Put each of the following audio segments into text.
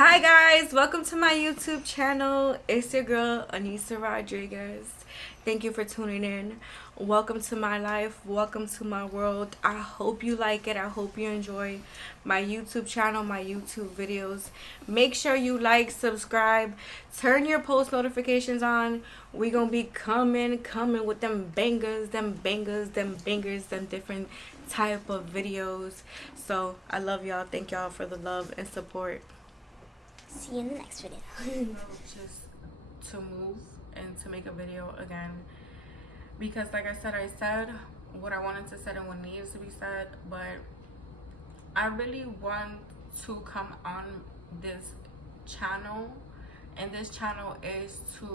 Hi guys, welcome to my YouTube channel. It's your girl Anissa Rodriguez. Thank you for tuning in. Welcome to my life. Welcome to my world. I hope you like it. I hope you enjoy my YouTube channel, my YouTube videos. Make sure you like, subscribe, turn your post notifications on. We gonna be coming with them bangers, them different type of videos. So I love y'all. Thank y'all for the love and support. See you in the next video. Just to move and to make a video again, because like I said what I wanted to say and what needs to be said, but I really want to come on this channel, and this channel is to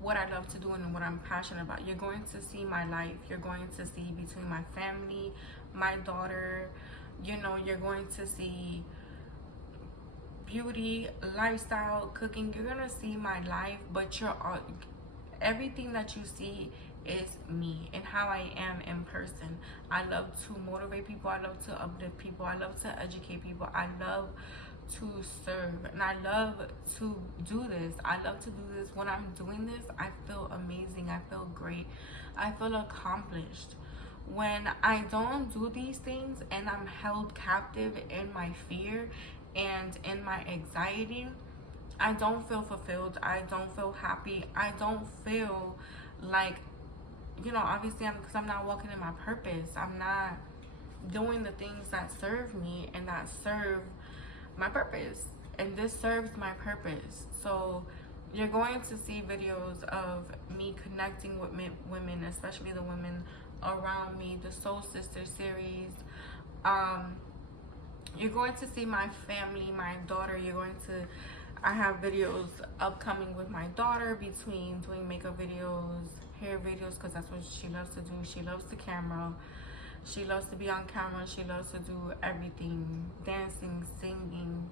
what I love to do and what I'm passionate about. You're going to see my life. You're going to see between my family, my daughter, you're going to see beauty, lifestyle, cooking. You're gonna see my life, but everything that you see is me and how I am in person. I love to motivate people. I love to uplift people. I love to educate people. I love to serve, and I love to do this. I love to do this. When I'm doing this, I feel amazing. I feel great. I feel accomplished. When I don't do these things and I'm held captive in my fear and in my anxiety, I don't feel fulfilled. I don't feel happy. I don't feel like, obviously because I'm not walking in my purpose. I'm not doing the things that serve me and that serve my purpose. And this serves my purpose. So you're going to see videos of me connecting with women, especially the women around me, the Soul Sister series. You're going to see my family, my daughter. I have videos upcoming with my daughter, between doing makeup videos, hair videos, because that's what she loves to do. She loves the camera. She loves to be on camera. She loves to do everything, dancing, singing,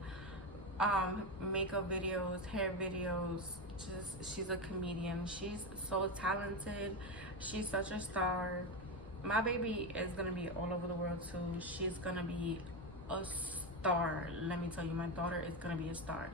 makeup videos, hair videos. She's a comedian. She's so talented. She's such a star. My baby is gonna be all over the world too. She's gonna be a star. Let me tell you, my daughter is gonna be a star.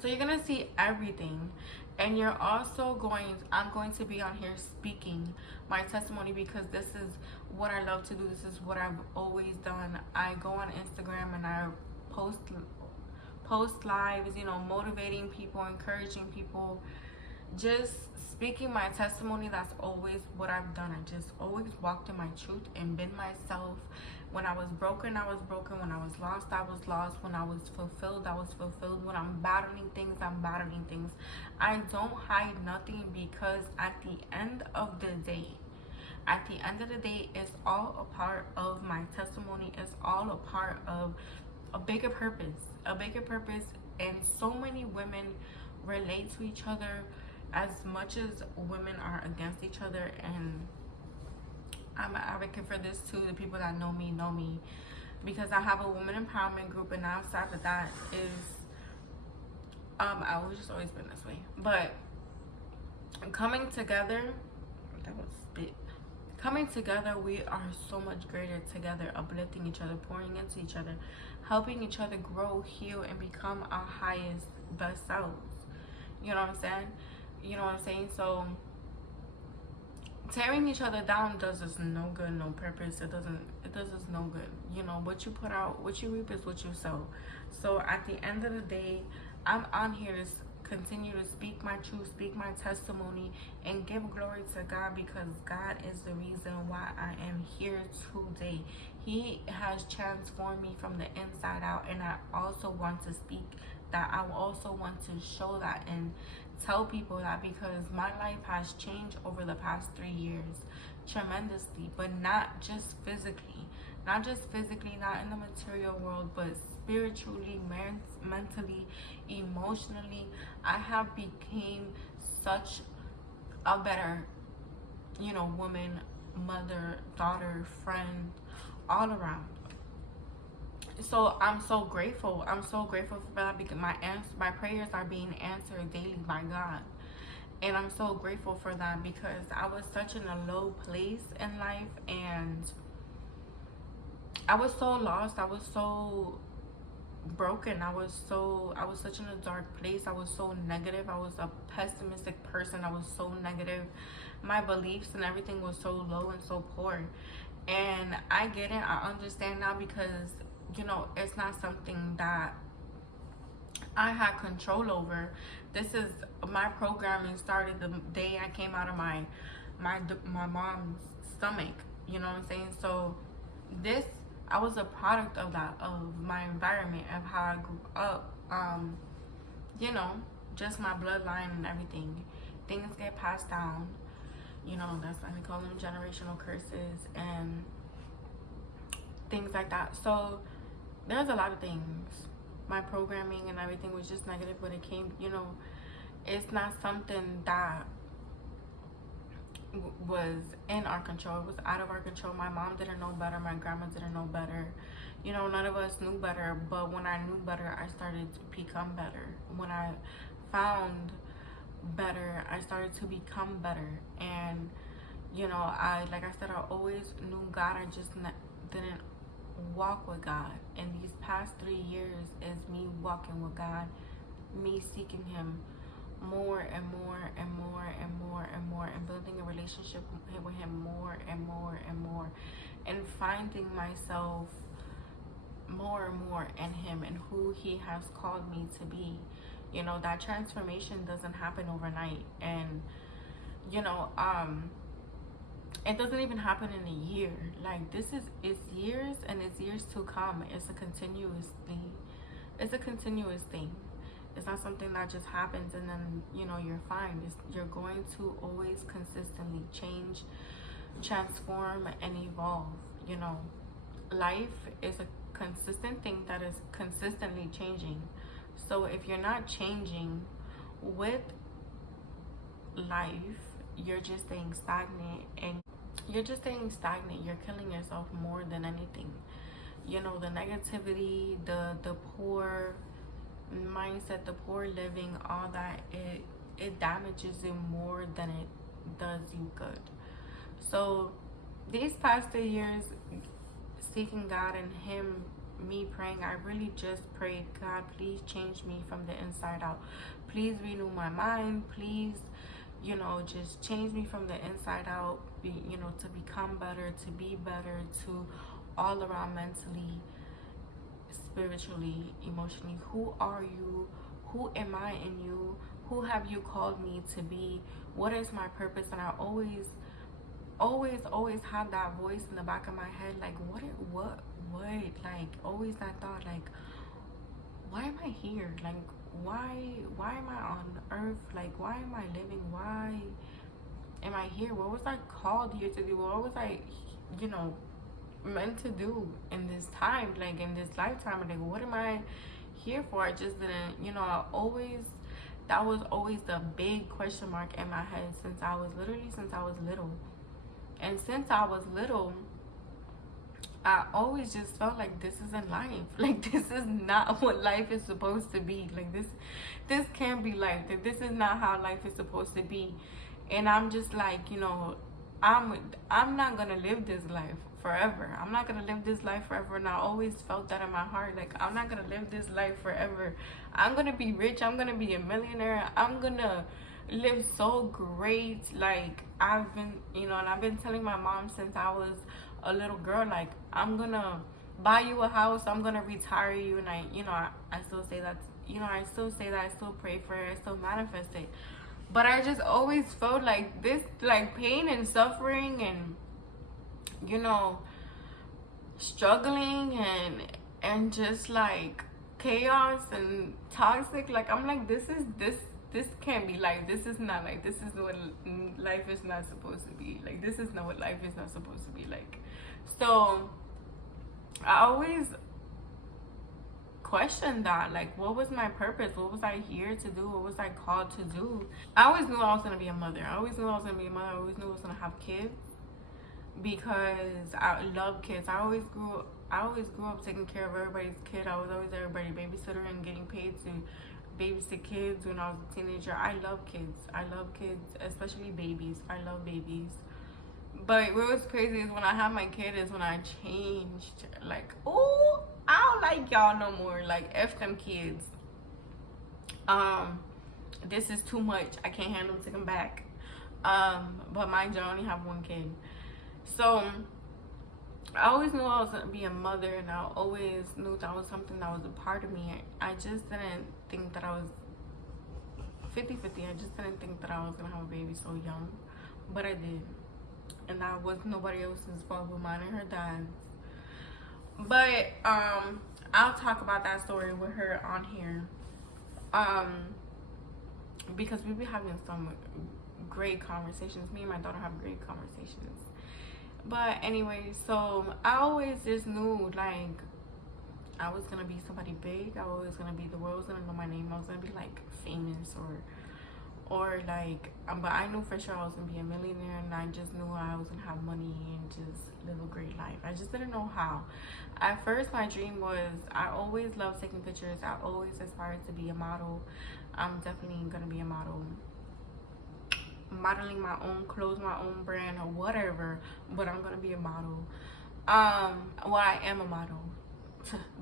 So you're gonna see everything, and I'm going to be on here speaking my testimony, because this is what I love to do. This is what I've always done. I go on Instagram and I post lives, motivating people, encouraging people, just speaking my testimony. That's always what I've done. I just always walked in my truth and been myself. When I was broken, I was broken. When I was lost, I was lost. When I was fulfilled, I was fulfilled. When I'm battling things, I'm battling things. I don't hide nothing, because at the end of the day, it's all a part of my testimony. It's all a part of a bigger purpose. And so many women relate to each other, as much as women are against each other. And I'm an advocate for this too. The people that know me, because I have a woman empowerment group, and outside of that is I've just always been this way. But coming together, we are so much greater together, uplifting each other, pouring into each other, helping each other grow, heal, and become our highest, best selves. You know what I'm saying? So tearing each other down does us no good, no purpose. It does us no good. What you put out, what you reap is what you sow. So at the end of the day, I'm on here to continue to speak my truth, speak my testimony, and give glory to God, because God is the reason why I am here today. He has transformed me from the inside out, and I also want to speak that. I also want to show that and tell people that, because my life has changed over the past 3 years tremendously, but not just physically, not in the material world, but spiritually, mentally, emotionally. I have became such a better, woman, mother, daughter, friend, all around. So I'm so grateful. For that, because my prayers are being answered daily by God. And I'm so grateful for that, because I was such in a low place in life, and I was so lost. I was so broken. I was such in a dark place. I was so negative. I was a pessimistic person. I was so negative. My beliefs and everything was so low and so poor. And I get it. I understand now because, you know, it's not something that I had control over. This is my programming started the day I came out of my mom's stomach. You know what I'm saying? So this, I was a product of that, of my environment, of how I grew up. You know, just my bloodline and everything. Things get passed down. You know, that's why we call them generational curses and things like that. So there's a lot of things. My programming and everything was just negative when it came, you know, it's not something that was in our control. It was out of our control. My mom didn't know better. My grandma didn't know better. You know, none of us knew better. But when I knew better, I started to become better. When I found better, I started to become better. And, you know, like I said, I always knew God. I just didn't walk with God. And these past 3 years is me walking with God, me seeking Him more and more and more and more and more, and building a relationship with Him more and more and more, and finding myself more and more in Him and who He has called me to be. You know, that transformation doesn't happen overnight. And, you know, it doesn't even happen in a year. Like, it's years and it's years to come. It's a continuous thing. It's a continuous thing. It's not something that just happens and then, you know, you're fine. You're going to always consistently change, transform, and evolve. You know, life is a consistent thing that is consistently changing. So if you're not changing with life, you're just staying stagnant, and you're killing yourself more than anything. You know, the negativity, the poor mindset, the poor living, all that, it damages you more than it does you good. So these past 2 years, seeking God and Him, me praying, I really just prayed, God, please change me from the inside out. Please renew my mind. Please, you know, just change me from the inside out, you know, to become better, to be better, to all around mentally, spiritually, emotionally. Who are you? Who am I in you? Who have you called me to be? What is my purpose? And I always had that voice in the back of my head, like, what, like, always that thought, like, why am I here? Like, why am I on earth? Like, why am I living? Why am I here? What was I called here to do? What was I, you know, meant to do in this time, like in this lifetime? Like, what am I here for? I just didn't, you know, that was always the big question mark in my head since I was little. And since I was little, I always just felt like this isn't life. Like, this is not what life is supposed to be. Like, this can't be life. This is not how life is supposed to be. And I'm just like, you know, I'm not gonna live this life forever. I'm not gonna live this life forever. And I always felt that in my heart. Like, I'm not gonna live this life forever. I'm gonna be rich. I'm gonna be a millionaire. I'm gonna live so great. Like, I've been, you know, and I've been telling my mom since I was a little girl, like, I'm gonna buy you a house, I'm gonna retire you. And I still say that, you know, I still pray for it, I still manifest it. But I just always felt like this, like, pain and suffering and, you know, struggling and just like chaos and toxic. Like, I'm like, this can't be life. This is not like, this is what life is not supposed to be. Like, this is not what life is not supposed to be like. So I always questioned that, like, what was my purpose? What was I here to do? What was I called to do? I always knew I was gonna be a mother. I always knew I was gonna have kids because I love kids. I always grew up taking care of everybody's kid. I was always everybody's babysitter and getting paid to babysit kids when I was a teenager. I love kids, especially babies. I love babies. But what was crazy is when I had my kid is when I changed. Like, oh, I don't like y'all no more. Like, F them kids. This is too much. I can't handle taking back. But mind you, I only have one kid. So I always knew I was gonna be a mother, and I always knew that was something that was a part of me. I just didn't think that I was 50-50. I just didn't think that I was gonna have a baby so young, but I did, and that was nobody else's fault but mine and her dad's. But I'll talk about that story with her on here, because we be having some great conversations. Me and my daughter have great conversations. But anyway, so I always just knew, like, I was gonna be somebody big. I was gonna be, the world was gonna know my name. I was gonna be like famous or like, but I knew for sure I was gonna be a millionaire, and I just knew I was gonna have money and just live a great life. I just didn't know how. At first, my dream was, I always loved taking pictures. I always aspired to be a model. I'm definitely gonna be a model, modeling my own clothes, my own brand or whatever, but I'm gonna be a model. Well, I am a model.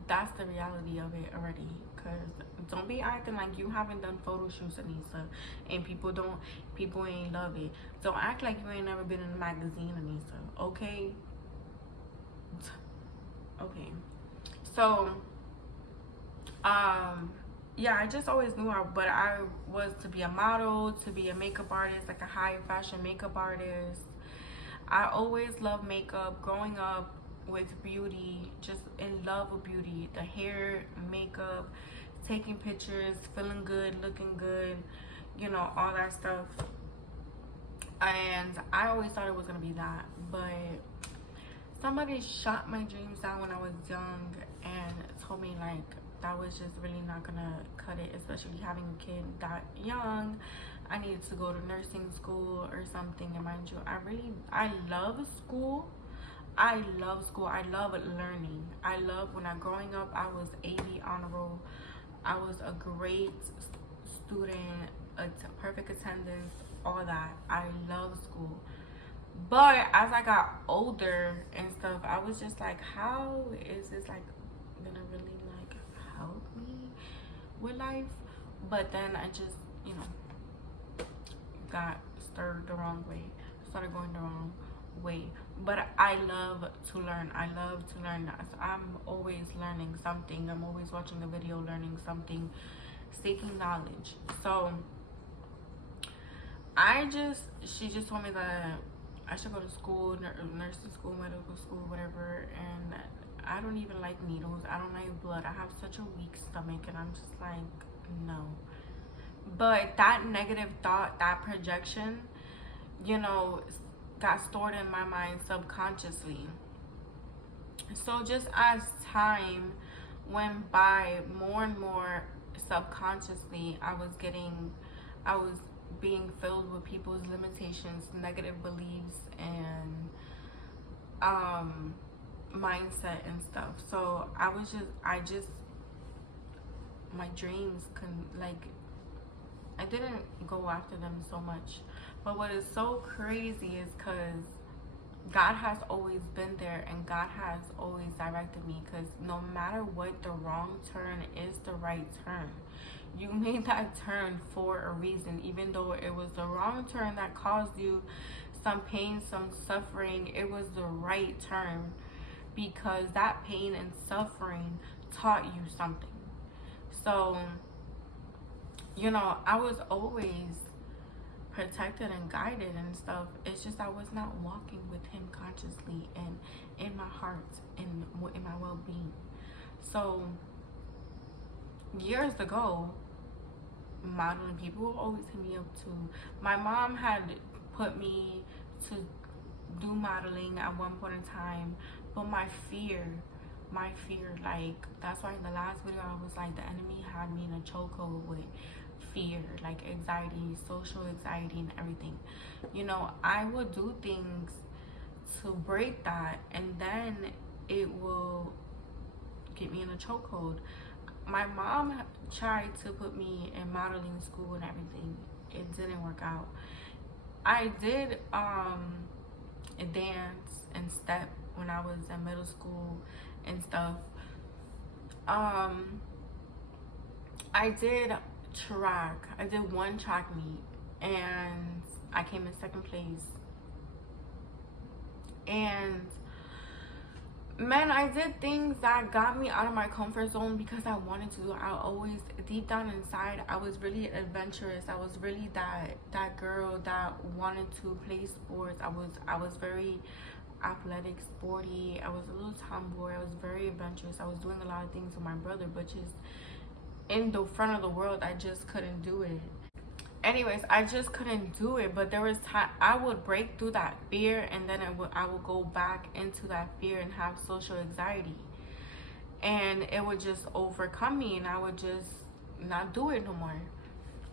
That's the reality of it already. Cause don't be acting like you haven't done photo shoots, Anissa, and people ain't love it. Don't act like you ain't never been in a magazine, Anissa. Okay. Okay. So, yeah, I just always knew but I was to be a model, to be a makeup artist, like a high fashion makeup artist. I always loved makeup. Growing up with beauty, just in love with beauty, the hair, makeup, taking pictures, feeling good, looking good, you know, all that stuff. And I always thought it was gonna be that, but somebody shot my dreams down when I was young and told me like that was just really not gonna cut it, especially having a kid that young. I needed to go to nursing school or something. And mind you, I love school. I love school. I love learning. I love, when I growing up, I was 80 honor roll. I was a great student, perfect attendance, all that. I love school. But as I got older and stuff, I was just like, how is this like gonna really like help me with life? But then I just, you know, got stirred the wrong way, started going the wrong way. But I love to learn. I love to learn. I'm always learning something. I'm always watching a video, learning something, seeking knowledge. So she just told me that I should go to school, nursing school, medical school, whatever. And I don't even like needles. I don't like blood. I have such a weak stomach, and I'm just like, no. But that negative thought, that projection, you know, got stored in my mind subconsciously. So just as time went by, more and more subconsciously, I was being filled with people's limitations, negative beliefs, and mindset and stuff. So my dreams I didn't go after them so much. But what is so crazy is because God has always been there, and God has always directed me, because no matter what, the wrong turn is the right turn. You made that turn for a reason. Even though it was the wrong turn that caused you some pain, some suffering, it was the right turn, because that pain and suffering taught you something. So, you know, I was always protected and guided and stuff. It's just I was not walking with him consciously and in my heart and in my well-being. So years ago, modeling, people will always hit me up too. My mom had put me to do modeling at one point in time, but my fear, like, that's why in the last video I was like, the enemy had me in a chokehold with fear, like anxiety, social anxiety, and everything. You know, I would do things to break that, and then it will get me in a chokehold. My mom tried to put me in modeling school and everything. It didn't work out. I did dance and step when I was in middle school and stuff, I did track. I did one track meet and I came in second place. And man, I did things that got me out of my comfort zone because I wanted to. I always, deep down inside, I was really adventurous. I was really that girl that wanted to play sports. I was very athletic, sporty. I was a little tomboy. I was very adventurous. I was doing a lot of things with my brother, but just in the front of the world, I just couldn't do it. Anyways, I just couldn't do it. But there was time I would break through that fear, and then I would go back into that fear and have social anxiety, and it would just overcome me, and I would just not do it no more.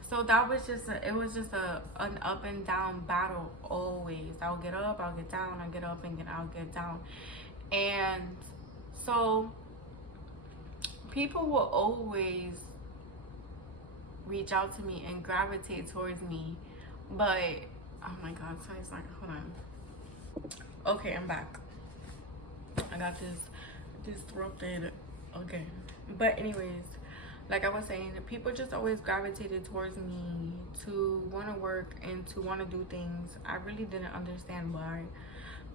So that was just an up and down battle always. I'll get up, I'll get down, I'll get up and I'll get down. And so people will always reach out to me and gravitate towards me, but oh my god, sorry, hold on. Okay, I'm back. I got this disrupted again. But anyways, like I was saying, people just always gravitated towards me to want to work and to want to do things. I really didn't understand why,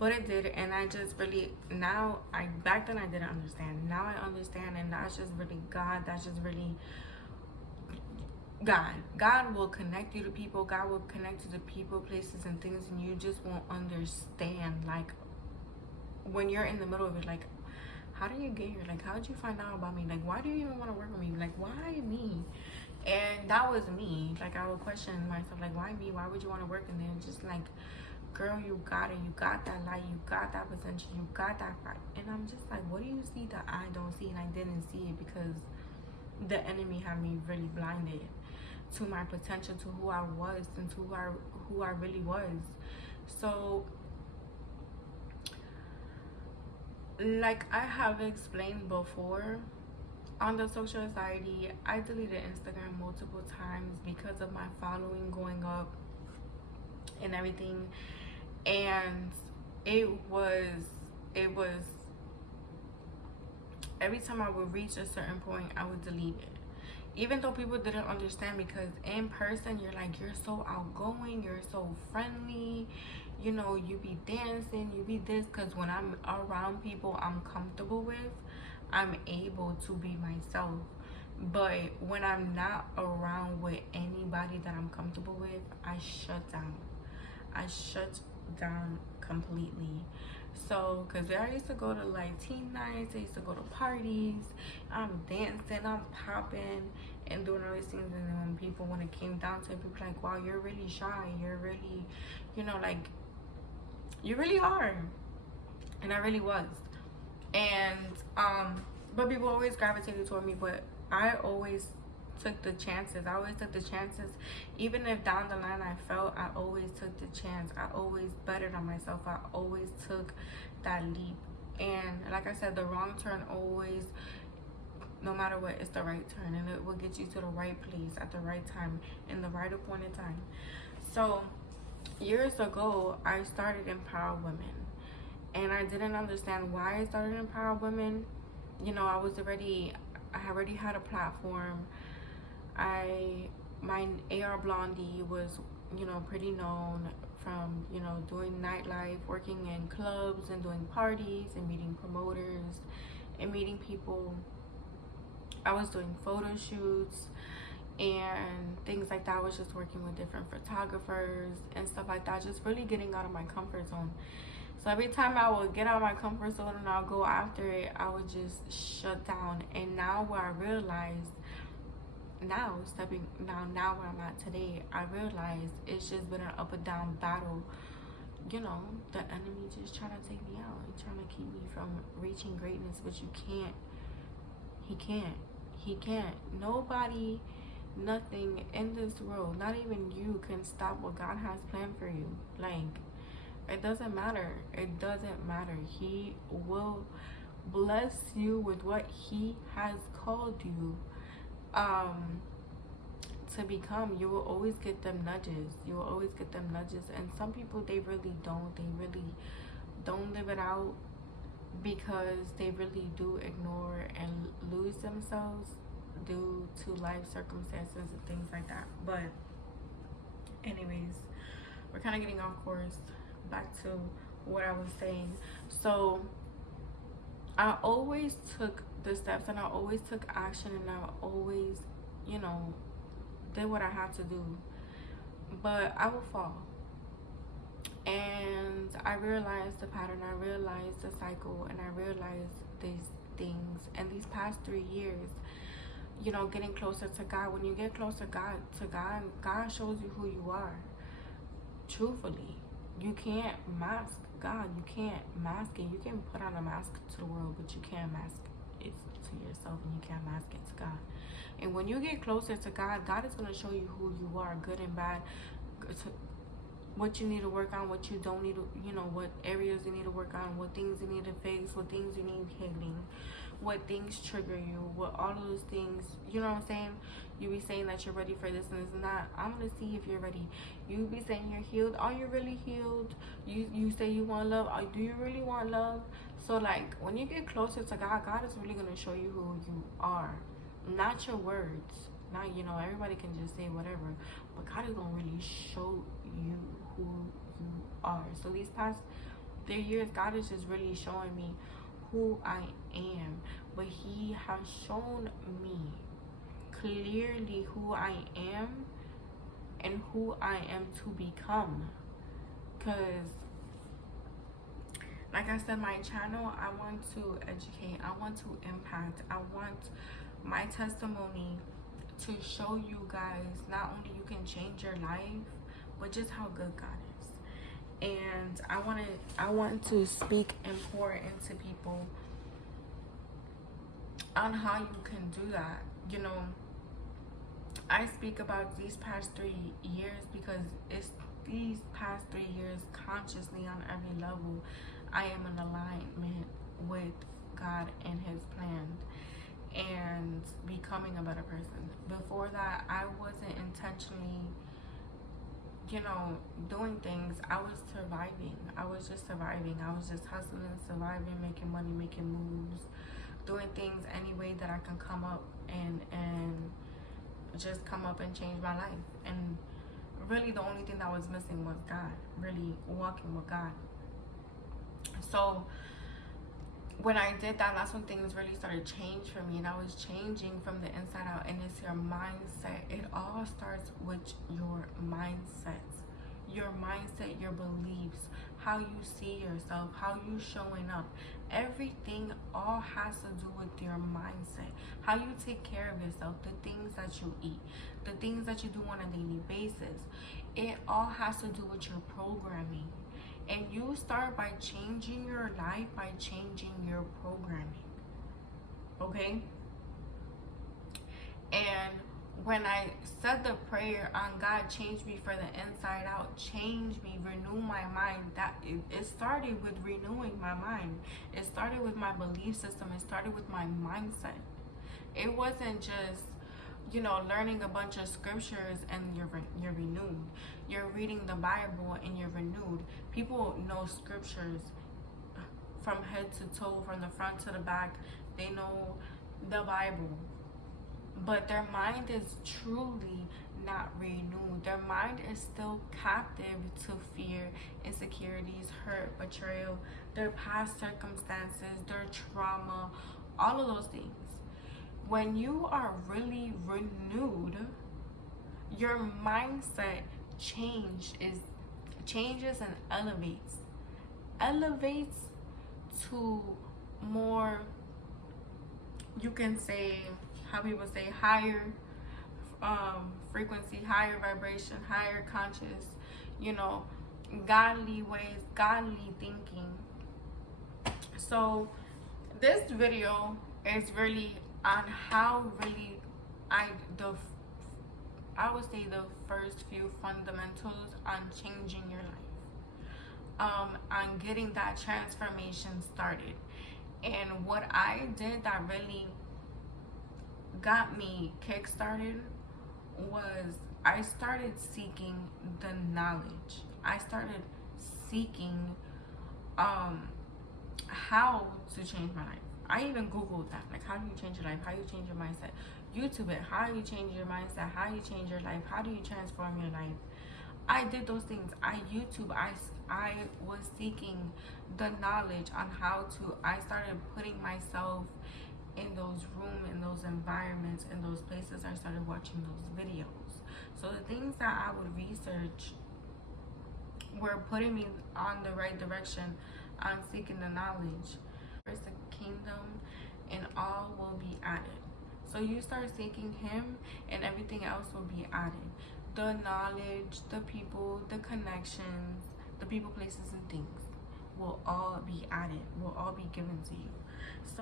but it did. And I just really, back then I didn't understand. Now I understand, and that's just really God. That's just really God. God will connect you to people. God will connect you to people, places, and things, and you just won't understand. Like, when you're in the middle of it, like, how did you get here? Like, how did you find out about me? Like, why do you even want to work with me? Like, why me? And that was me. Like, I would question myself, like, why me? Why would you want to work? And then just like, girl, you got it. You got that light. You got that potential. You got that fight. And I'm just like, what do you see that I don't see? And I didn't see it because the enemy had me really blinded to my potential, to who I was, and to who I really was. So, like I have explained before, on the social anxiety, I deleted Instagram multiple times because of my following going up and everything. And it was every time I would reach a certain point, I would delete it. Even though people didn't understand, because in person, you're like, you're so outgoing, you're so friendly, you know, you be dancing, you be this. Because when I'm around people I'm comfortable with, I'm able to be myself. But when I'm not around with anybody that I'm comfortable with, I shut down. I shut down completely. So, because I used to go to like teen nights, I used to go to parties, I'm dancing, I'm popping and doing all these things. And then when people, when it came down to it, people were like, wow, you're really shy, you're really, you know, like, you really are. And I really was. And but people always gravitated toward me, but I always took the chances. I always took the chances. Even if down the line I felt, I always took the chance. I always bettered on myself. I always took that leap. And like I said, the wrong turn always, no matter what, it's the right turn, and it will get you to the right place at the right time in the right appointed time. So years ago, I started Empower Women, and I didn't understand why I started Empower Women. You know, I already had a platform. My AR Blondie was, you know, pretty known from, you know, doing nightlife, working in clubs and doing parties and meeting promoters and meeting people. I was doing photo shoots and things like that. I was just working with different photographers and stuff like that, just really getting out of my comfort zone. So every time I would get out of my comfort zone and I'll go after it, I would just shut down. And now where I realized, now where I'm at today, I realized it's just been an up and down battle. You know, the enemy just trying to take me out and trying to keep me from reaching greatness, but you can't. He can't. Nobody, nothing in this world, not even you, can stop what God has planned for you. Like, it doesn't matter. It doesn't matter. He will bless you with what he has called you to become. You will always get them nudges. You will always get them nudges. And some people, they really don't. They really don't live it out. because they really do ignore and lose themselves due to life circumstances and things like that. But anyways, we're kind of getting off course. Back to what I was saying. So I always took the steps and I always took action and I always, you know, did what I had to do. But I would fall. And I realized the pattern, I realized the cycle, and I realized these things. And these past 3 years, you know, getting closer to God. When you get closer to God, God shows you who you are. Truthfully, you can't mask God. You can't mask it. You can put on a mask to the world, but you can't mask it to yourself, and you can't mask it to God. And when you get closer to God, God is going to show you who you are, good and bad, what you need to work on, what you don't need to, you know, what areas you need to work on, what things you need to fix, what things you need healing, what things trigger you, what all of those things, you know what I'm saying? You be saying that you're ready for this and it's not. I'm going to see if you're ready. You be saying you're healed. Are you really healed? You say you want love. Do you really want love? So, like, when you get closer to God, God is really going to show you who you are. Not your words. Not, you know, everybody can just say whatever. But God is going to really show you who you are. So these past 3 years, God is just really showing me who I am. But He has shown me clearly who I am and who I am to become. Because, like I said, my channel, I want to educate, I want to impact, I want my testimony to show you guys not only you can change your life, but just how good God is. And I want to speak and pour into people on how you can do that. You know, I speak about these past 3 years because it's these past 3 years consciously on every level I am in alignment with God and His plan and becoming a better person. Before that, I wasn't intentionally, you know, doing things. I was surviving. I was just surviving. I was just hustling, surviving, making money, making moves, doing things any way that I can come up and just come up and change my life. And really the only thing that was missing was God, really walking with God. So when I did that, that's when things really started to change for me, and I was changing from the inside out. And it's your mindset. It all starts with your mindset, your beliefs, how you see yourself, how you showing up. Everything all has to do with your mindset, how you take care of yourself, the things that you eat, the things that you do on a daily basis. It all has to do with your programming. And you start by changing your life, by changing your programming. Okay? And when I said the prayer on God, change me for the inside out, change me, renew my mind, that it started with renewing my mind. It started with my belief system. It started with my mindset. It wasn't just, you know, learning a bunch of scriptures and you're renewed. You're reading the Bible and you're renewed. People know scriptures from head to toe, from the front to the back. They know the Bible. But their mind is truly not renewed. Their mind is still captive to fear, insecurities, hurt, betrayal, their past circumstances, their trauma, all of those things. When you are really renewed, your mindset changes and elevates to more, you can say, how people say, higher frequency, higher vibration, higher conscious, you know, godly ways, godly thinking. So this video is really on how really I would say the first few fundamentals on changing your life, on getting that transformation started. And what I did that really got me kick-started was I started seeking the knowledge. I started seeking how to change my life. I even Googled that. Like, how do you change your life? How do you change your mindset? YouTube it. How do you change your mindset? How do you change your life? How do you transform your life? I did those things. I was seeking the knowledge on how to. I started putting myself in those rooms, in those environments, in those places. I started watching those videos. So the things that I would research were putting me on the right direction. I'm seeking the knowledge. First the kingdom, and all will be added. So you start seeking him, and everything else will be added. The knowledge, the people, the connections, the people, places, and things will all be added, will all be given to you. So